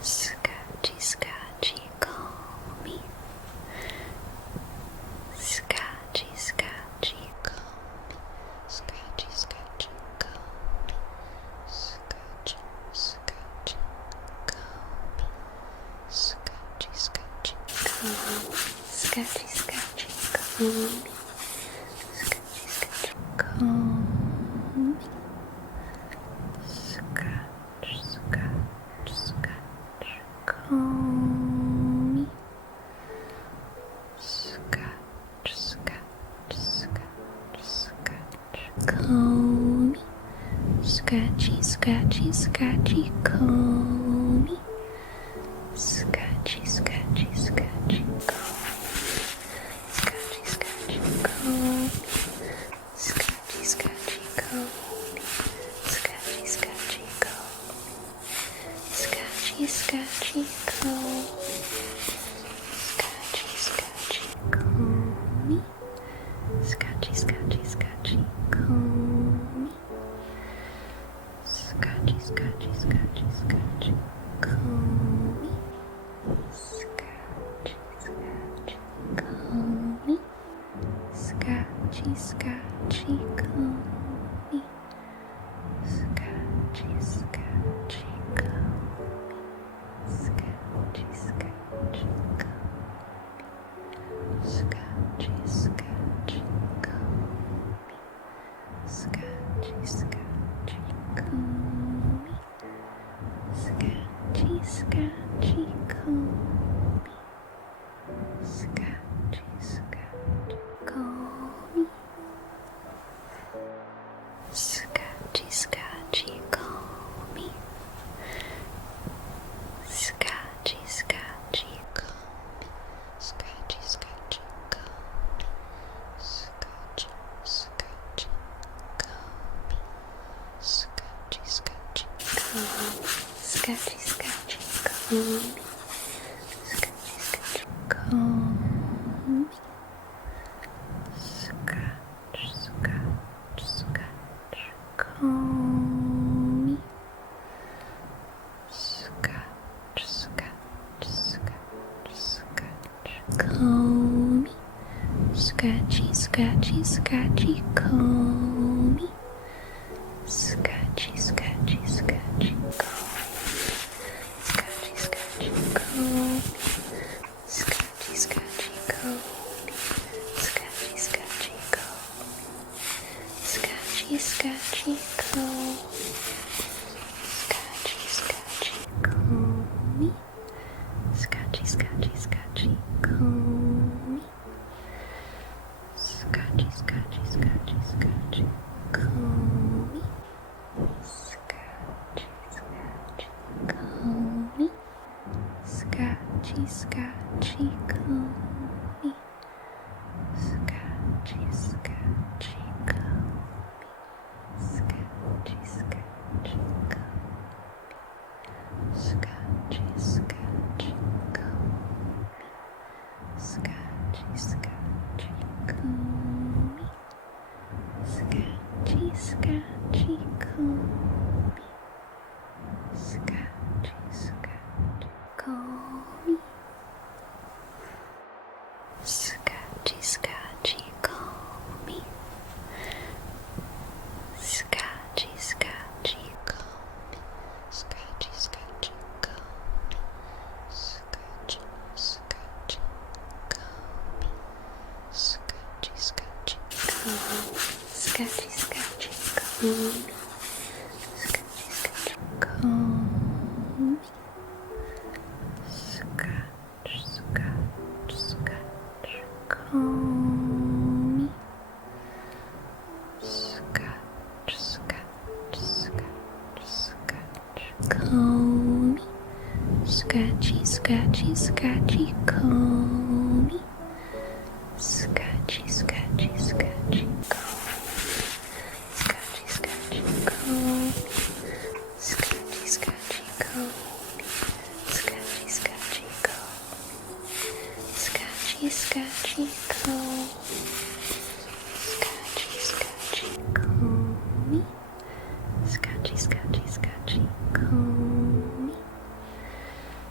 Scratchy Scratchy Comby. Scratchy Scratchy Comby. Scratchy Scratchy Comby. Scratchy Scratchy Comby. Scratchy Scratchy Comby. Scratchy Scratchy Comby. Scratchy Scratchy Comby. Scratch, scratch, scratch, comb. Scratch, scratch, scratch, scratch, comb. Scratchy, scratchy, scratchy, comb. Scratchy, scratchy, scratchy, comb. Scratchy, scratchy, comb. Scratchy, scratchy, comb. Scratchy, scratchy, comb. Scratchy, scratchy, comb. Scratchy, scratchy, comb. Scratchy, scratchy, scratchy, comb. Scratchy, scratchy, scratchy, scratchy, comb. Scratchy, scratchy, comb. Scratchy, scratchy, comb. Scratchy, scratchy, comb. Scratchy, scratchy, comb. Scratchy, scratchy, comb. Scratchy, scratchy, comb. Scratchy, scratchy, comb. Scratchy, scratchy, comb. Scratchy, scratchy, comb. Scratchy, scratchy, comb. Scratchy, scratchy, comb. Scratchy, scratchy, comb. Scratchy, scratchy, comb. Scratchy, scratchy, comb. Scratchy, scratchy, comb. Scratch, scratch, scratch, comb. Scratch, scratch, scratch, scratch, comb. Scratchy, scratchy, scratchy, comb. Scratchy, scratchy, scratchy, comb. Scratchy, scratchy, comb. Scratchy, scratchy, comb. Scratchy, scratchy, comb. Scratchy, scratchy, comb. Scratchy, scratchy, comb. Scratchy, scratchy, scratchy, comb. Scratchy, scratchy, scratchy, scratchy, comb. Scratchy, scratchy, comb. Scratchy, scratchy, comb. Scratchy, scratchy, comb. Scratchy, scratchy, comb. Scratchy, scratchy, comb. Scratchy, scratchy, comb. Scratchy, scratchy, comb. Scratchy, scratchy, comb. Scratchy, scratchy, comb. Scratchy, scratchy, comb. Scratchy, scratchy, comb. Scratchy, scratchy, comb. Scratchy, scratchy, comb. Scratchy, scratchy, comb. Scratchy, scratchy, comb. Scratch, scratch, scratch, comb. Scratch, scratch, scratch, scratch, comb. Scratchy, scratchy, scratchy, comb. Scratchy, scratchy, scratchy, comb. Scratchy, scratchy, comb. Scratchy, scratchy, comb. Scratchy, scratchy, comb. Scratchy, scratchy, comb. Scratchy, scratchy, comb. Scratchy, scratchy, scratchy, comb.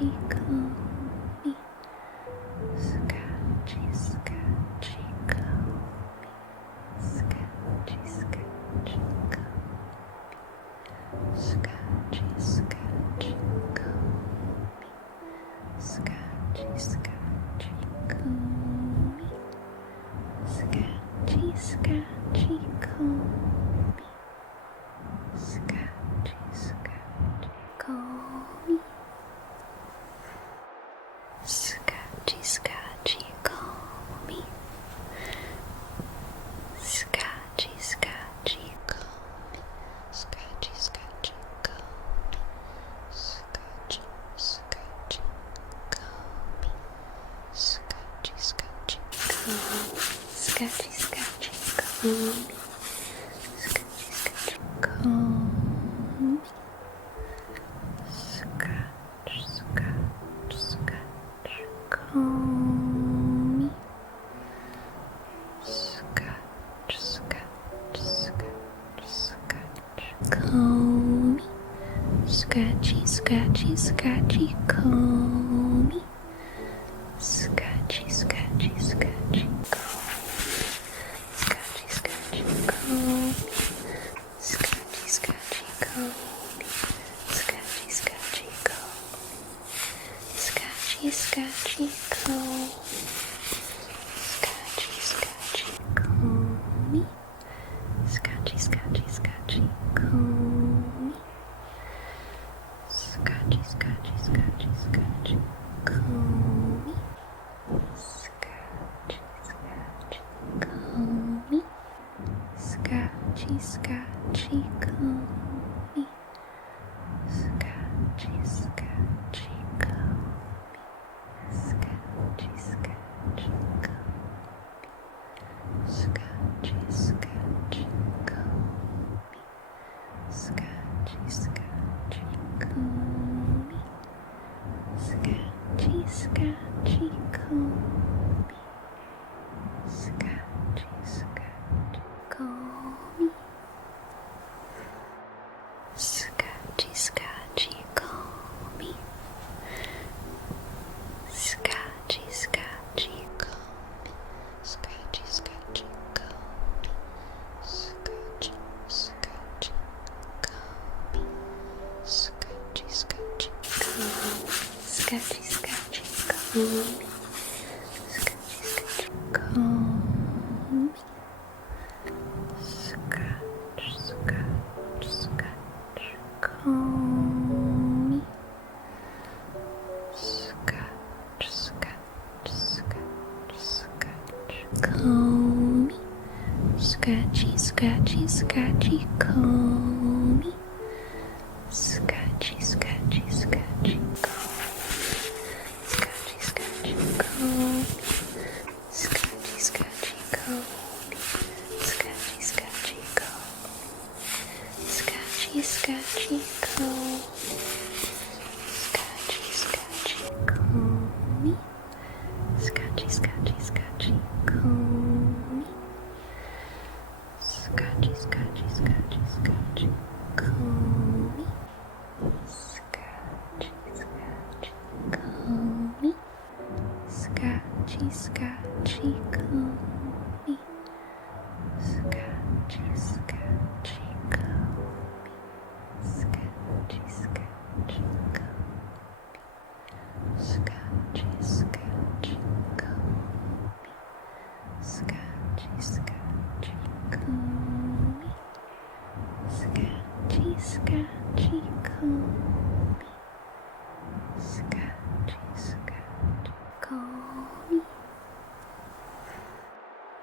Scratchy Comby. Scratchy Scratchy Comby. Scratchy Scratchy Comby. Scratchy Scratchy Comby. Scratchy Scratchy Comby. Scratchy Scratchy Comby. Scratchy Scratchy Comby. Scratchy Scratchy Comby. Scratchy Scratchy Comby. Scratchy Scratchy Comby. Scratchy Scratchy Comby. Scratchy Scratchy Comby. Scratchy Scratchy Comby. Scratchy Scratchy Comby. Scratch, scratch, scratch, comb. Scratch, scratch, scratch, scratch, comb. Scratchy, scratchy, scratchy, comb. Scratchy, scratchy, scratchy, comb. Scratchy, scratchy, comb. Scratchy, scratchy, comb. Scratchy, scratchy, comb. Scratchy, scratchy, comb. Scratchy, scratchy, comb. Scratchy, scratchy, scratchy, comb. Scratchy, scratchy, scratchy, scratchy, comb. Scratchy, scratchy, comb. Scratchy, scratchy, comb. Scratchy, scratchy, comb. Scratchy, scratchy, comb. Scratchy, scratchy, comb. Scratchy, scratchy, comb. Scratchy, scratchy, comb. Scratchy, scratchy, comb. Scratchy, scratchy, comb. Scratchy, scratchy, comb. Scratchy, scratchy, comb. Scratchy, scratchy, comb. Scratchy, scratchy, comb. Scratchy, scratchy, comb. Scratchy, scratchy, comb. Scratch, scratch, scratch, comb. Scratch, scratch, scratch, scratch, comb. Scratchy, scratchy, scratchy, comb. Scratchy, scratchy, scratchy, comb. Scratchy, scratchy, comb. Scratchy, scratchy, comb. Scratchy, scratchy, comb. Scratchy, scratchy, comb. Scratchy, scratchy, comb. Scratchy, scratchy, scratchy, comb. Scratchy, scratchy, scratchy, scratchy, comb. Scratchy, scratchy, comb. Scratchy, scratchy, comb. Scratchy, scratchy, comb. Scratchy, scratchy, comb. Scratchy, scratchy, comb. Scratchy, scratchy, comb. Scratchy, scratchy, comb. Scratchy, scratchy, comb.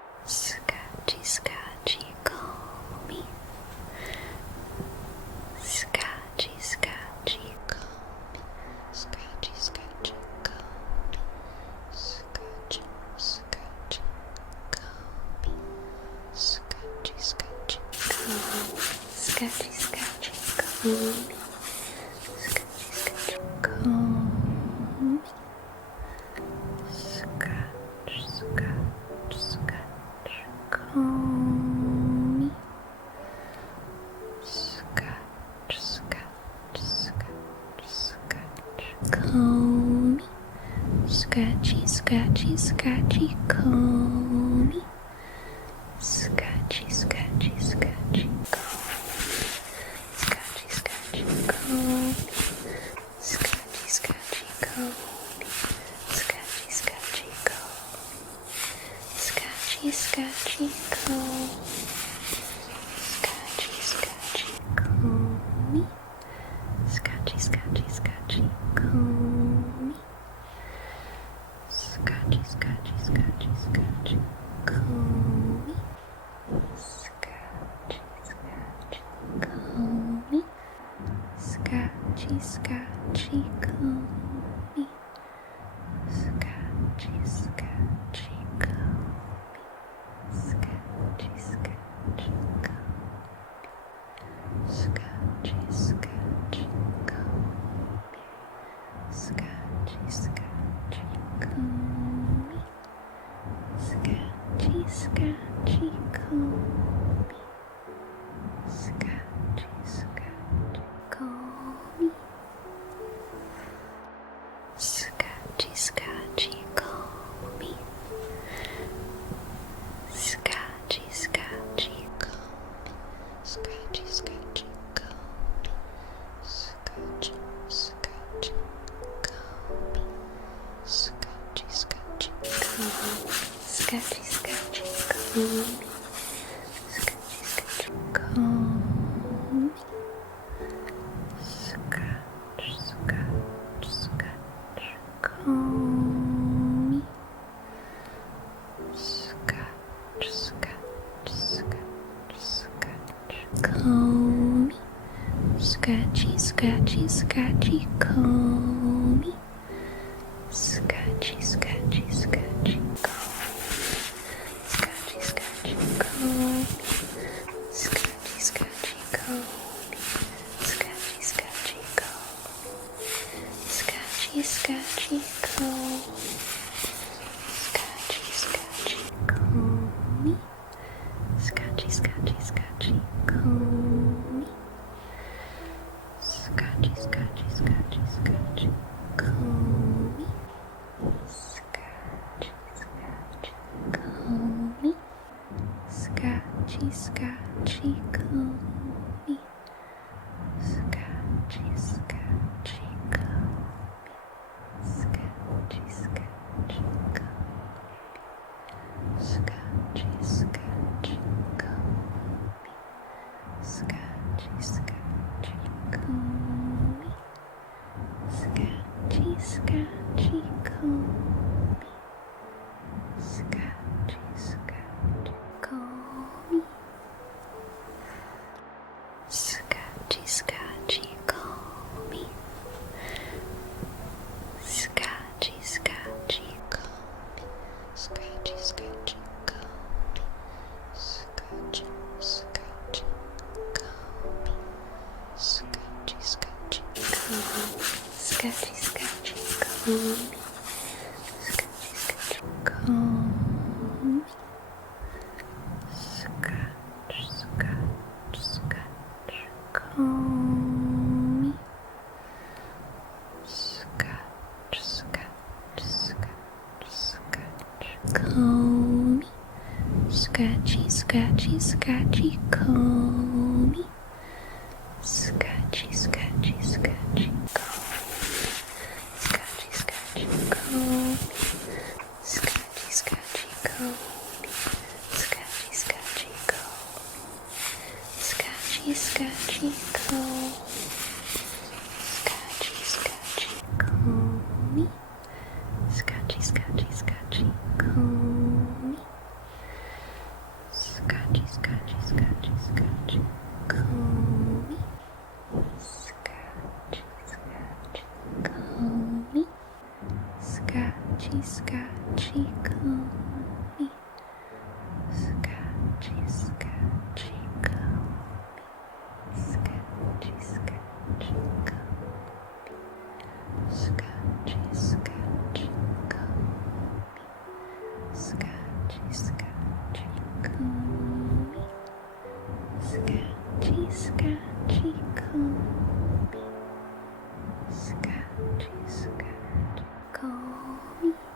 Scratchy, scratchy, scratchy, comby. Scratchy, scratchy, scratchy, comby. Scratchy, scratchy, comby. Scratchy, scratchy, comby. Scratchy, scratchy, comby. Scratchy, scratchy, comby. Scratchy, scratchy, comby. Scratchy, scratchy, scratchy, comby. Scratchy, scratchy, scratchy, scratchy, comby. Scratchy, scratchy, comby. Scratchy, scratchy, comby. Scratchy, scratchy, comby. Scratchy, scratchy, comby. Scratchy, scratchy, comby. Scratchy, scratchy, comby. Scratchy, scratchy, comby. Scratchy, scratchy, comby. Scratchy, scratchy, comby. Scratchy, scratchy, comby. Scratchy, scratchy, comby. Scratchy, scratchy, comby. Scratchy, scratchy, comby. Scratchy, scratchy, comby. Scratchy, scratchy, comby. Scratch, scratch, scratch, comby. Scratch, scratch, scratch, scratch, comby. Scratchy, scratchy, scratchy, comby. Scratchy, scratchy, scratchy, comby. Scratchy, scratchy, comby. Scratchy, scratchy, comby. Scratchy, scratchy, comby. Scratchy, scratchy, comby. Scratchy, scratchy, comby. Scratchy, scratchy, scratchy, comby. Scratchy, scratchy, scratchy, scratchy, comby. Scratchy, scratchy, comby. Scratchy, scratchy, comby. Scratchy, scratchy, comby. Scratchy, scratchy, comby. Scratchy, scratchy, comby. Scratchy, scratchy, comby. Scratchy, scratchy, comby. Scratchy, scratchy, comby. Scratchy, scratchy, comby. Scratchy, scratchy, comby. Scratchy, scratchy, comby. Scratchy, scratchy, comby. Scratchy, scratchy, comby. Scratchy, scratchy, comby. Scratchy, scratchy, comby. Scratch, scratch, scratch, comby. Scratch, scratch, scratch, scratch, comby. Scratchy, scratchy, scratchy, comby. Scratchy, scratchy, scratchy, comby. Scratchy, scratchy, comby. Scratchy, scratchy, comby. Scratchy, scratchy, comby. Scratchy, scratchy, comby. Scratchy, scratchy, comby. Scratchy, scratchy, scratchy, comby. Scratchy, scratchy, scratchy, scratchy, comby. Scratchy, scratchy, comby. Scratchy, scratchy, comby. Scratchy, scratchy, comby. Scratchy, scratchy, comby. Scratchy, scratchy, comby. Scratchy, scratchy, comby. Scratchy, scratchy, comby. Scratchy, scratchy, comby.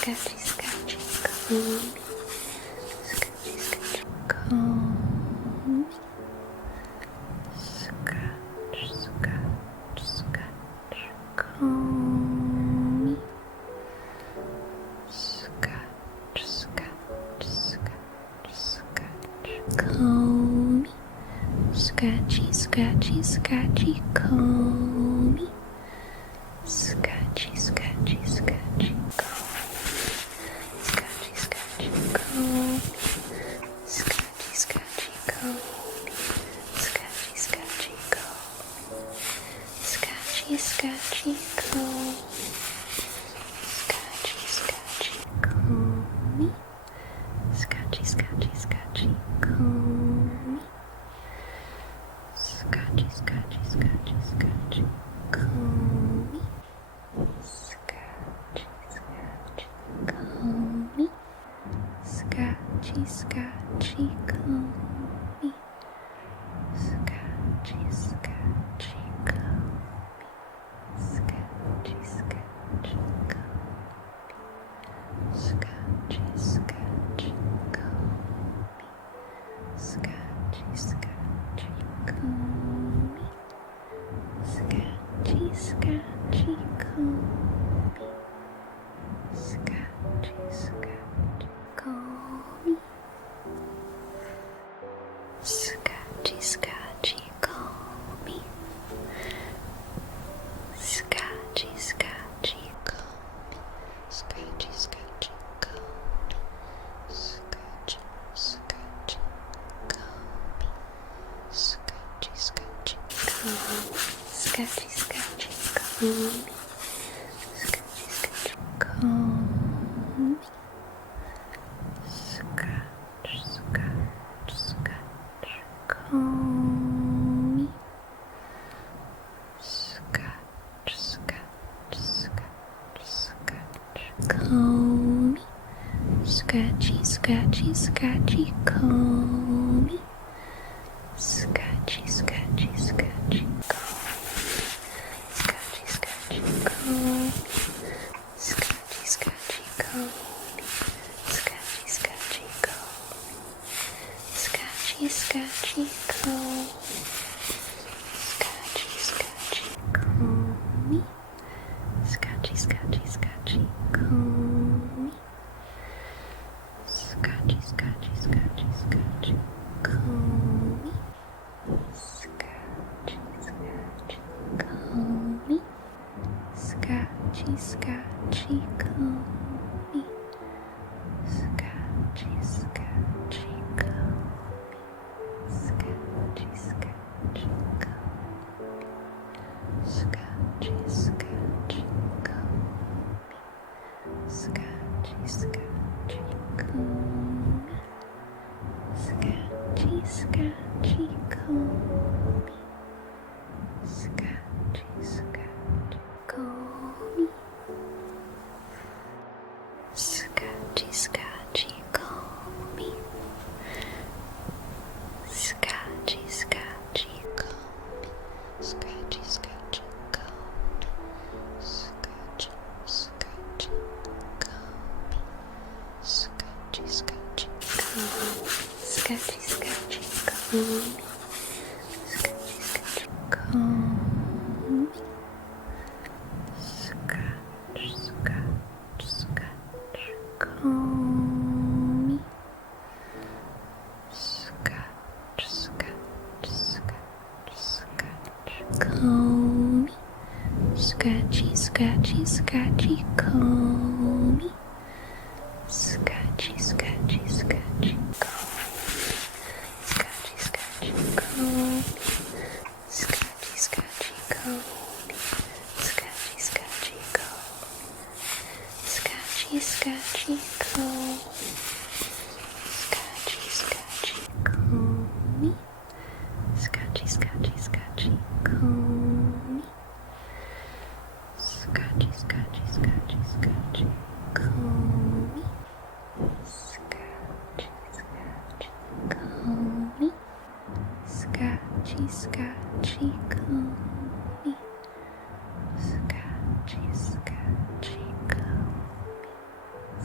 Scratchy Scratchy Comby. Scratchy Scratchy Comby. Scratch, scratch, scratch, comb. Scratch, scratch, scratch, scratch, comb. Scratchy, scratchy, scratchy, comb. Scratchy, scratchy, scratchy, comb. Scratchy, scratchy, comb. Scratchy, scratchy, comb. Scratchy, scratchy, comb. Scratchy, scratchy, comb. Scratchy, scratchy, comb. Scratchy, scratchy, scratchy, comb. Scratchy, scratchy, scratchy, scratchy, comb. Scratchy, scratchy, comb. Scratchy, scratchy, comb. Scratchy, scratchy, comb. Scratchy, scratchy, comb. Scratchy, scratchy, comb. Scratchy, scratchy, comb. Scratchy, scratchy, comb. Scratchy, scratchy, comb. Scratchy, scratchy, comb. Scratchy, scratchy, comb. Scratchy, scratchy, comb. Scratchy, scratchy, comb. Scratchy, scratchy, comb. Scratchy, scratchy, comb. Scratchy, scratchy, comb. Scratch, scratch, scratch, comb. Scratch, scratch, scratch, scratch, comb. Scratchy, scratchy, scratchy, comb. Scratchy, scratchy, scratchy, comb. Scratchy, scratchy, comb. Scratchy, scratchy, comb. Scratchy, scratchy, comb. Scratchy, scratchy, comb. Scratchy, scratchy, comb. Scratchy, scratchy, scratchy, comb. Scratchy, scratchy, scratchy, scratchy, comb. Scratchy, scratchy, comb. Scratchy, scratchy, comb. Scratchy, scratchy, comb. Scratchy, scratchy, comb. Scratchy, scratchy, comb. Scratchy, scratchy, comb. Scratchy, scratchy, comb. Scratchy, scratchy, comb. Scratchy, scratchy, comb. Scratchy, scratchy, comb. Scratchy, scratchy, comb. Scratchy, scratchy, comb. Scratchy, scratchy, comb. Scratchy, scratchy, comb. Scratchy, scratchy, comb. Scratch, scratch, scratch, comb. Scratch, scratch, scratch, scratch, comb. Scratchy, scratchy, scratchy, comb. Scratchy, scratchy, scratchy, comb. Scratchy, scratchy, comb. Scratchy, scratchy, comb. Scratchy, scratchy, comb. Scratchy, scratchy, comb. Scratchy, scratchy, comb. Scratchy, scratchy, scratchy, comb. Scratchy, scratchy, scratchy, scratchy, comb. Scratchy, scratchy, comb. Scratchy, scratchy, comb. Scratchy, scratchy, comb.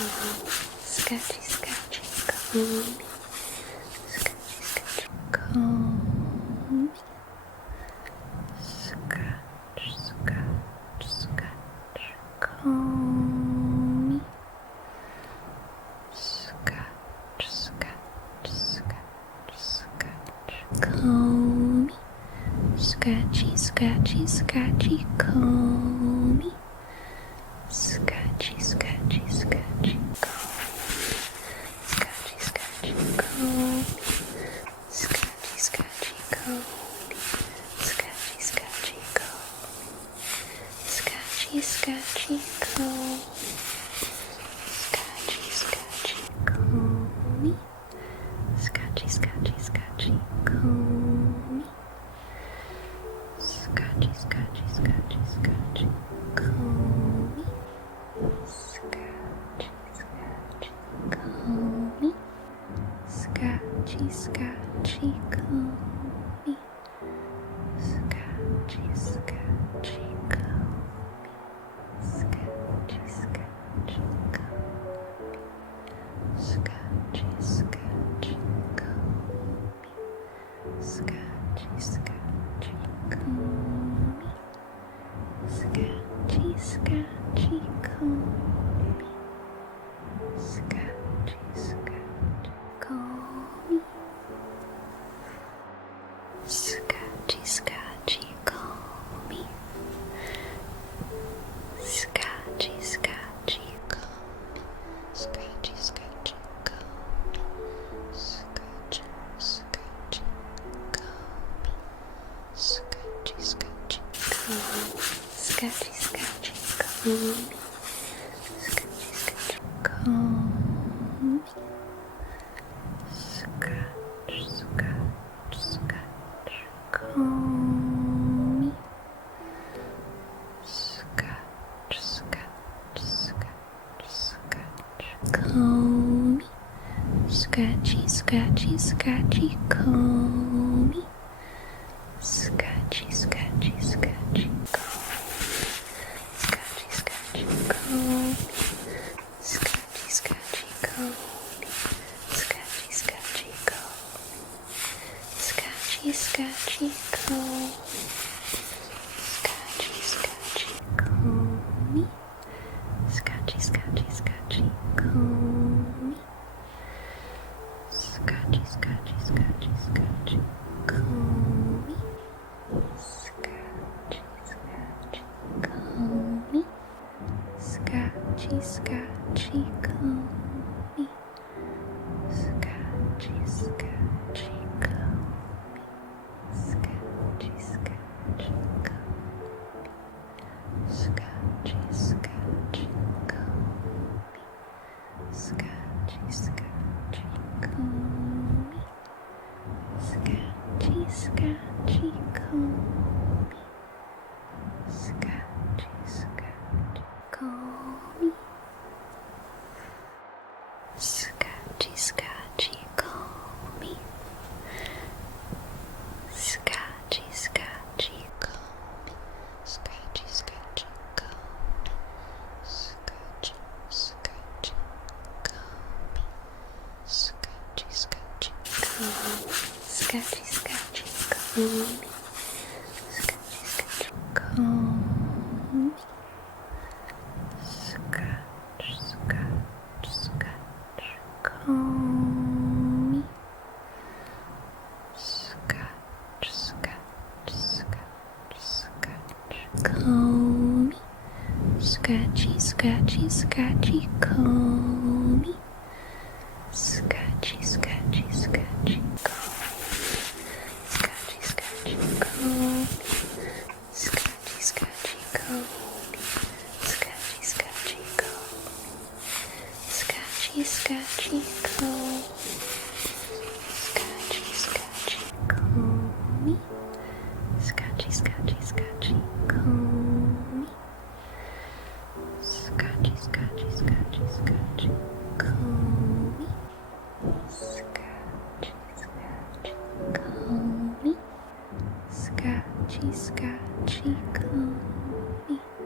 Scratchy Scratchy Comby. Scratchy Scratchy Comby. Scratch, scratch, scratch, comb. Scratch, scratch, scratch, scratch, comb. Scratchy, scratchy, scratchy, comb. Scratchy, scratchy, scratchy, comb. Scratchy, scratchy, comb. Scratchy, scratchy, comb. Scratchy, scratchy, comb. Scratchy, scratchy, comb. Scratchy, scratchy, comb. Scratchy, scratchy, scratchy, comb. Scratchy, scratchy, scratchy, scratchy, comb. Scratchy, scratchy, comb. Scratchy, scratchy, comb. Scratchy, scratchy, comb. Scratchy, scratchy, comb. Scratchy, scratchy, comb. Scratchy, scratchy, comb. Scratchy, scratchy, comb. Scratchy, scratchy, comb. Scratchy, scratchy, comb. Scratchy, scratchy, comb. Scratchy, scratchy, comb. Scratchy, scratchy, comb. Scratchy, scratchy, comb. Scratchy, scratchy, comb. Scratchy, scratchy, comb. Scratch, scratch, scratch, comb. Scratch, scratch, scratch, scratch, comb. Scratchy, scratchy, scratchy, comb. Scratchy, scratchy, scratchy, comb. Scratchy, scratchy, comb. Scratchy, scratchy, comb. Scratchy, scratchy, comb. Scratchy, scratchy, comb. Scratchy, scratchy, comb. Scratchy, scratchy, scratchy, comb. Scratchy, scratchy, scratchy, scratchy, comb. Scratchy, scratchy, comb. Scratchy, scratchy, comb. Scratchy, scratchy, comb. Scratchy, scratchy, comb. Scratchy, scratchy, comb. Scratchy, scratchy, comb. Scratchy, scratchy, comb. Scratchy, scratchy, comb. Scratchy, scratchy, comb. Scratchy, scratchy, comb. Scratchy, scratchy, comb. Scratchy, scratchy, comb. Scratchy, scratchy, comb. Scratchy, scratchy, comb. Scratchy, scratchy, comb. Scratch, scratch, scratch, comb. Scratch, scratch, scratch, scratch, comb. Scratchy, scratchy, scratchy, comb. Scratchy, scratchy, scratchy, comb. Scratchy, scratchy, comb. Scratchy, scratchy, comb. Scratchy, scratchy, comb. Scratchy, scratchy, comb. Scratchy, scratchy, comb. Scratchy, scratchy, scratchy, comb. Scratchy, scratchy, scratchy, scratchy, comb. Scratchy, scratchy, comb. Scratchy, scratchy, comb.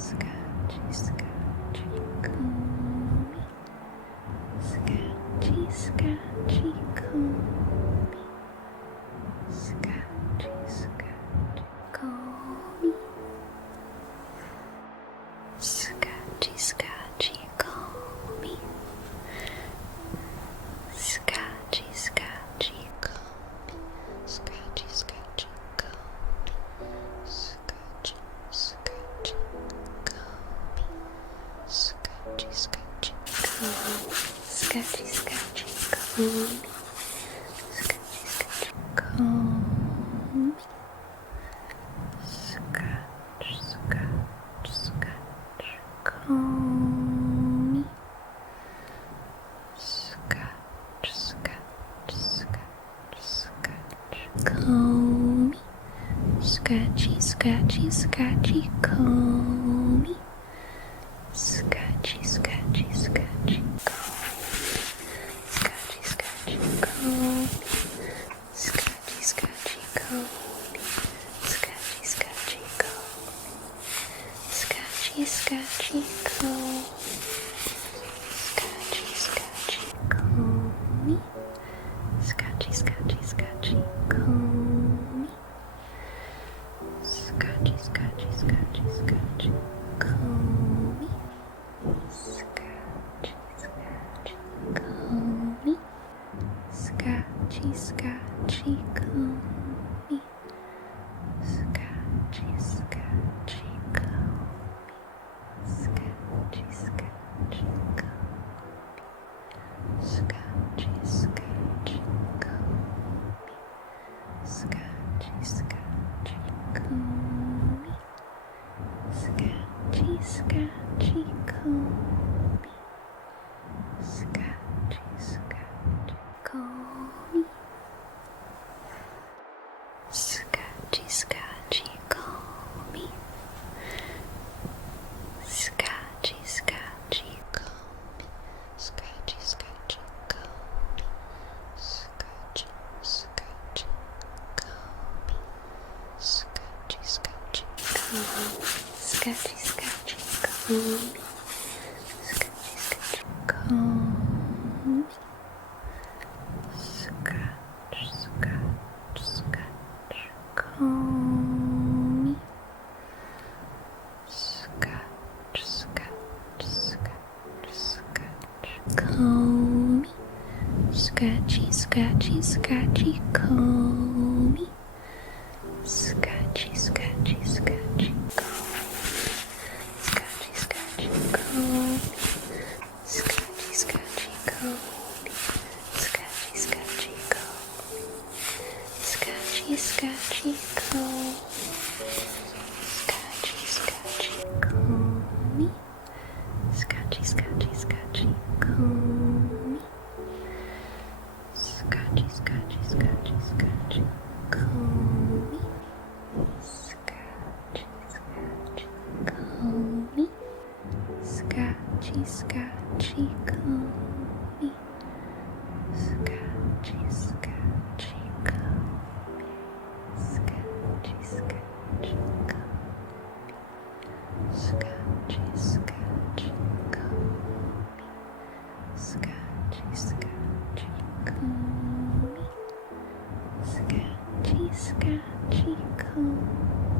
Scratchy, scratchy, comby. Scratchy, scratchy, comby. Scratchy, scratchy, comby. Scratchy, scratchy, comby. Scratchy, scratchy, comby. Scratchy, scratchy, comby. Scratchy, scratchy, comby. Scratchy, scratchy, comby. Scratchy, scratchy, comby. Scratchy, scratchy, comby. Scratch, scratch, scratch, comby. Scratch, scratch, scratch, scratch, comby. Scratchy, scratchy, scratchy, comby. Scratchy, scratchy, scratchy, comby. Scratchy, scratchy, comby. Scratchy, scratchy, comby. Scratchy, scratchy, comby. Scratchy, scratchy, comby. Scratchy, scratchy, comby. Scratchy, scratchy, scratchy, comby. Scratchy, scratchy, scratchy, scratchy, comby. Scratchy, scratchy, comby. Scratchy, scratchy, comby. Scratchy, scratchy, comby. Scratchy, scratchy, comby. Scratchy, scratchy, comby. Scratchy, scratchy, comby. Scratchy, scratchy, comby. Scratchy, scratchy, comby. Scratchy, scratchy, comby. Scratchy, scratchy, comby. Scratchy, scratchy, comby. Scratchy, scratchy, comby. Scratchy, scratchy, comby. Scratchy, scratchy, comby. Scratchy, scratchy, comby. Scratch, scratch, scratch, comby. Scratch, scratch, scratch, scratch, comby. Scratchy, scratchy, scratchy, comby. Scratchy, scratchy, scratchy, comby. Scratchy, scratchy, comby. Scratchy, scratchy, comby. Scratchy, scratchy, comby. Scratchy, scratchy, comby. Scratchy, scratchy, comby. Scratchy, scratchy, scratchy, comby. Scratchy, scratchy, scratchy, scratchy, comby. Scratchy, scratchy, comby. Scratchy, scratchy, comby. Scratchy, scratchy, comby. Scratchy, scratchy, comby. Scratchy, scratchy, comby. Scratchy, scratchy, comby. Scratchy, scratchy, comby.